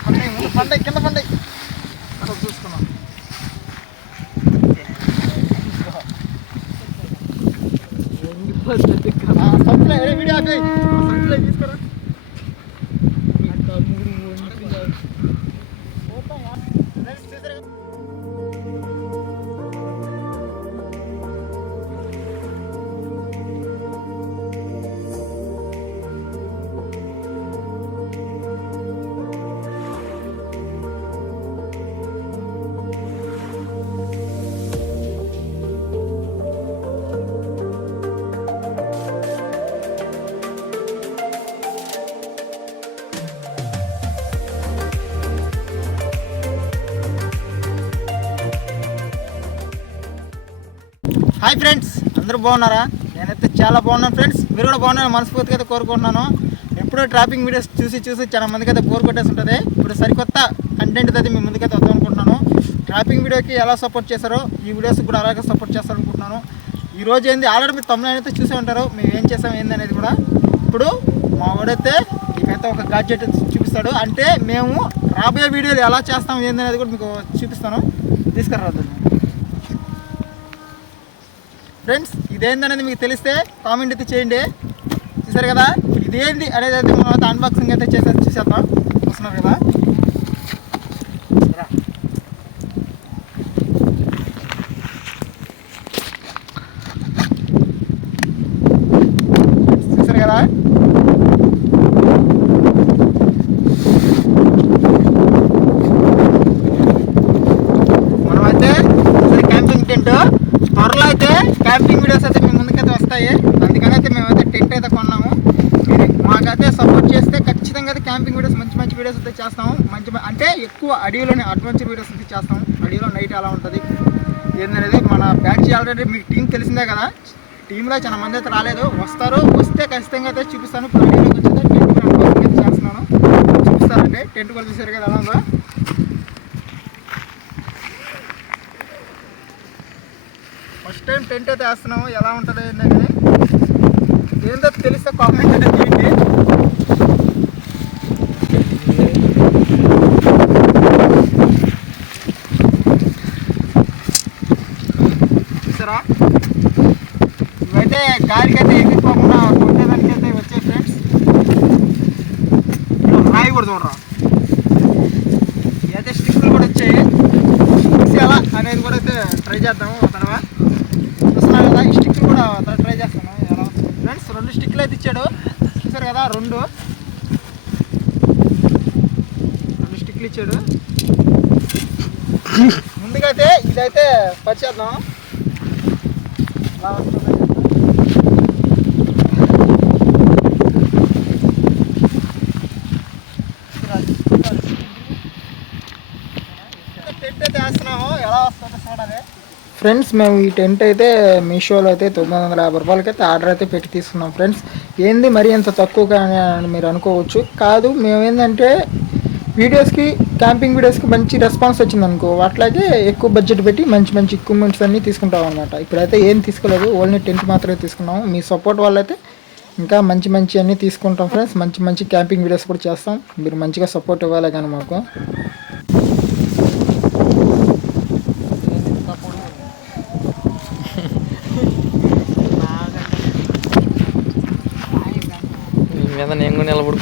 పండగ ముందు పండగ కింద అక్కడ చూసుకున్నాం ఏ వీడియో ఆపేయ్. హాయ్ ఫ్రెండ్స్ అందరూ బాగున్నారా? నేనైతే చాలా బాగున్నాను ఫ్రెండ్స్. మీరు కూడా బాగున్నారని మనస్ఫూర్తిగా అయితే కోరుకుంటున్నాను. ఎప్పుడో ట్రాపింగ్ వీడియోస్ చూసి చూసి చాలా మందికి అయితే బోర్ కొట్టేసి ఉంటుంది ఇప్పుడు సరికొత్త కంటెంట్ అయితే మీ ముందుకైతే వద్దాం అనుకుంటున్నాను. ట్రాపింగ్ వీడియోకి ఎలా సపోర్ట్ చేశారో ఈ వీడియోస్ కూడా అలాగే సపోర్ట్ చేస్తారనుకుంటున్నాను ఈ రోజు ఏంది? ఆల్రెడీ మీరు తమిళ అయితే చూసే ఉంటారు. మేము ఏం చేసాం ఏంది అనేది కూడా. ఇప్పుడు మా వాడైతే మీకైతే ఒక గాడ్జెట్ చూపిస్తాడు. అంటే మేము రాబోయే వీడియోలు ఎలా చేస్తాం ఏంది అనేది కూడా మీకు చూపిస్తాను. తీసుకురాదు ఫ్రెండ్స్ ఇదేందనేది మీకు తెలిస్తే కామెంట్ అయితే చేయండి. చూసారు కదా? ఇదేంది అనేది అయితే మనం అయితే అన్బాక్సింగ్ అయితే చేసే చూసేద్దాం. వస్తున్నారు కదా రా. చూసారు కదా మనమైతే ఇది క్యాంపింగ్ టెంట్ త్వరలో అయితే క్యాంపింగ్ వీడియోస్ అయితే మీ ముందుకైతే వస్తాయి అందుకని అయితే మేమైతే టెంట్ అయితే కొన్నాము మీరు మాకైతే సపోర్ట్ చేస్తే ఖచ్చితంగా అయితే క్యాంపింగ్ వీడియోస్ మంచి మంచి వీడియోస్ అయితే చేస్తాము. మంచి అంటే ఎక్కువ అడవిలోనే అడ్వెంచర్ వీడియోస్ అయితే చేస్తాము. అడవిలో నైట్ ఎలా ఉంటుంది. ఏందనేది మన బ్యాచ్ ఆల్రెడీ మీకు టీం తెలిసిందే కదా. టీంలో చాలా మంది అయితే రాలేదు. వస్తారు. వస్తే ఖచ్చితంగా అయితే చూపిస్తాను. ఇప్పుడు అడవిలోకి వచ్చి టెంట్ కూడా అయితే చేస్తున్నాను. చూపిస్తారండి టెంట్ కూడా చూసారు కదా ఎలా ఉందో? ఫస్ట్ టైం టెంట్ అయితే వేస్తున్నాము. ఎలా ఉంటుంది ఏంటనేది ఏందో తెలిస్తే కామెంట్ అయితే చేయండి చూసారా ఇవైతే గాలికి అయితే ఎక్కిపోకుండా కొట్టేదానికి అయితే వచ్చాయి ఫ్రెండ్స్ రాయి కూడా చూడరా అయితే స్టిక్లు కూడా వచ్చాయి మిక్సీ ఎలా అనేది కూడా అయితే ట్రై చేద్దాము తర్వాత చూస్తున్నాం కదా ఈ స్టిక్లు కూడా తర్వాత ట్రై చేస్తాను ఎలా ఫ్రెండ్స్ రెండు స్టిక్లు అయితే ఇచ్చాడు. చూసారు కదా రెండు. రెండు స్టిక్లు ఇచ్చాడు. ముందుగా అయితే ఇదైతే పరిచేద్దాం ఎలా వస్తుంది టెంట్ అయితే వేస్తున్నాము ఎలా వస్తుందో చూడాలి ఫ్రెండ్స్ మేము ఈ టెంట్ అయితే మీషోలో అయితే తొమ్మిది వందల యాభై రూపాయలకి అయితే ఆర్డర్ అయితే పెట్టి తీసుకున్నాం ఫ్రెండ్స్. ఏంది మరి ఎంత తక్కువగా అని మీరు అనుకోవచ్చు. కాదు మేము ఏంటంటే వీడియోస్కి క్యాంపింగ్ వీడియోస్కి మంచి రెస్పాన్స్ వచ్చింది అనుకో అట్లాగే ఎక్కువ బడ్జెట్ పెట్టి మంచి మంచి ఎక్విప్మెంట్స్ అన్నీ తీసుకుంటాం అనమాట ఇప్పుడైతే ఏం తీసుకోలేదు ఓన్లీ టెంట్ మాత్రమే తీసుకున్నాము. మీ సపోర్ట్ వల్ల అయితే ఇంకా మంచి మంచి అన్నీ తీసుకుంటాం ఫ్రెండ్స్. మంచి మంచి క్యాంపింగ్ వీడియోస్ కూడా చేస్తాం. మీరు మంచిగా సపోర్ట్ ఇవ్వాలి కానీ మాకు. నేను కూడా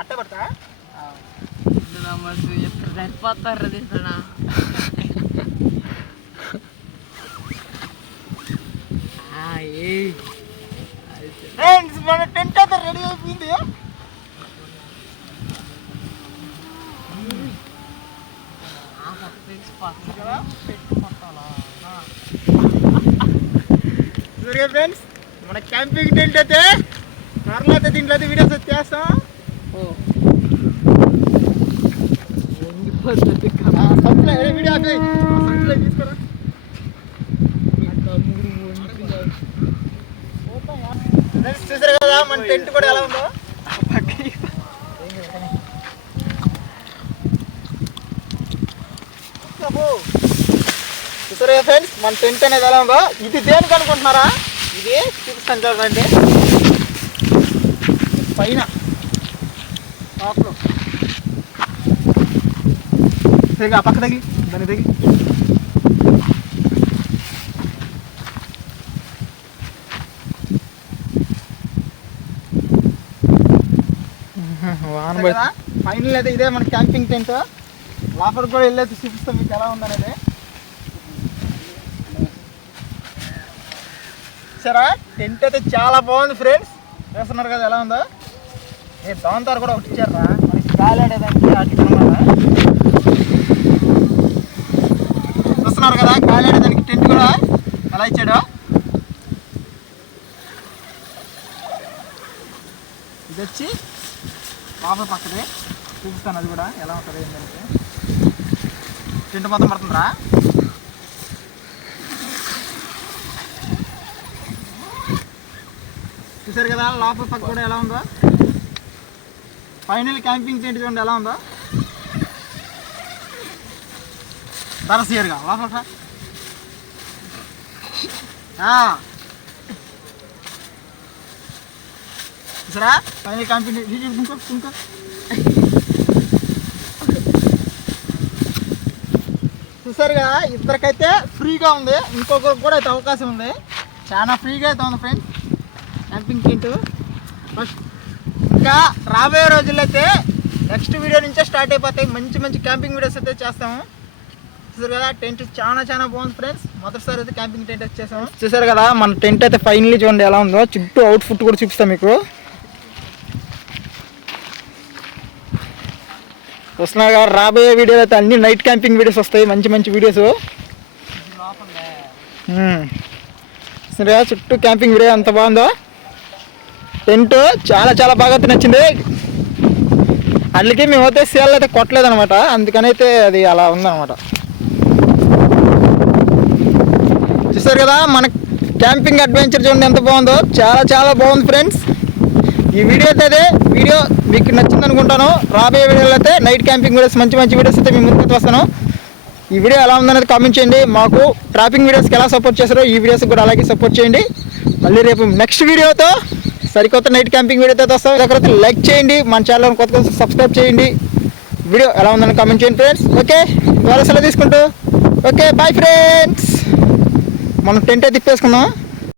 అట్ట పడతా? ఎక్కడ సరిపోతారు తీసుకున్నా ఫ్రెండ్స్ మన టెంట్ అయితే రెడీ అయిపోయింది. ఫ్రెండ్స్ మన క్యాంపింగ్ టెంట్ అయితే కార్లో అయితే దీంట్లో అయితే వీడియోస్ అయితే చూసారు కదా మన టెంట్ కూడా ఎలా ఉందో అబ్బో. ఫ్రెండ్స్ మన టెంట్ అనేది ఎలా ఉందో ఇది దేనికి అనుకుంటున్నారా ఇది చూపిస్తాను చూడండి పైన ఆ పక్క తగిలి దాన్ని తగిలి ఫైనల్ అయితే ఇదే మన క్యాంపింగ్ టెంట్ లోపలికి కూడా వెళ్ళైతే చూపిస్తాం మీకు ఎలా ఉందనేది. సరే టెంట్ అయితే చాలా బాగుంది ఫ్రెండ్స్ వేస్తున్నారు కదా ఎలా ఉందో? ఏ దోంతారు కూడా ఒకటి ఇచ్చారా? మనకి గాలి ఆడేదానికి వాటికి చూస్తున్నారు కదా గాలి ఆడేదానికి టెంట్ కూడా ఎలా ఇచ్చాడు? ఇది వచ్చి లోపల పక్కదే. చూపిస్తాను అది కూడా ఎలా ఉంటుంది ఏంటంటే టెంట్ మొత్తం పడుతుందా? చూసారు కదా లోపల పక్క కూడా ఎలా ఉందో? ఫైనల్ క్యాంపింగ్ ఏంటి చూడండి ఎలా ఉందో. తరసియర్గా లోపల రా. చూసారా? ఫైనల్ క్యాంపింగ్ టెంట్ ఇంకో ఇంకో కదా ఇద్దరికైతే ఫ్రీగా ఉంది. ఇంకొకరికి కూడా అయితే అవకాశం ఉంది. చాలా ఫ్రీగా అయితే ఉంది ఫ్రెండ్స్ క్యాంపింగ్ టెంట్ ఫస్ట్ ఇంకా రాబోయే రోజుల్లో అయితే నెక్స్ట్ వీడియో నుంచే స్టార్ట్ అయిపోతాయి. మంచి మంచి క్యాంపింగ్ వీడియోస్ అయితే చేస్తాము. చూసారు కదా టెంట్ చాలా చాలా బాగుంది ఫ్రెండ్స్. మొదటిసారి అయితే క్యాంపింగ్ టెంట్ వచ్చేసాము చూసారు కదా మన టెంట్ అయితే ఫైనల్లీ చూడండి ఎలా ఉందో. చుట్టూ అవుట్ ఫుట్ కూడా చూపిస్తాం మీకు. వస్తున్నారు కదా రాబోయే వీడియోలు అయితే అన్ని నైట్ క్యాంపింగ్ వీడియోస్ వస్తాయి. మంచి మంచి వీడియోస్ సరే చుట్టూ క్యాంపింగ్ వీడియో ఎంత బాగుందో. టెంట్ చాలా చాలా బాగా నచ్చింది అందుకే మేము అయితే సేల్ అయితే కొట్టలేదు అనమాట అందుకనైతే అది అలా ఉందన్నమాట. చూసారు కదా మన క్యాంపింగ్ అడ్వెంచర్ చూడండి ఎంత బాగుందో. చాలా చాలా బాగుంది ఫ్రెండ్స్. ఈ వీడియో అయితే అదే. వీడియో మీకు నచ్చింది అనుకుంటాను. రాబోయే వీడియోలో అయితే నైట్ క్యాంపింగ్ వీడియోస్ మంచి మంచి వీడియోస్ అయితే మేము ముందుకు వస్తాను. ఈ వీడియో ఎలా ఉందనేది కామెంట్ చేయండి. మాకు ట్రాపింగ్ వీడియోస్కి ఎలా సపోర్ట్ చేస్తారో ఈ వీడియోస్కి కూడా అలాగే సపోర్ట్ చేయండి. మళ్ళీ రేపు నెక్స్ట్ వీడియోతో సరికొత్త నైట్ క్యాంపింగ్ వీడియో వస్తాం దగ్గర లైక్ చేయండి. మన ఛానల్ కొత్త కొత్త సబ్స్క్రైబ్ చేయండి. వీడియో ఎలా ఉందని కామెంట్ చేయండి ఫ్రెండ్స్ ఓకే ఇవాళ సెలవు తీసుకుంటూ. ఓకే బాయ్ ఫ్రెండ్స్ మనం టెంట్ అయితే తిప్పేసుకుందాం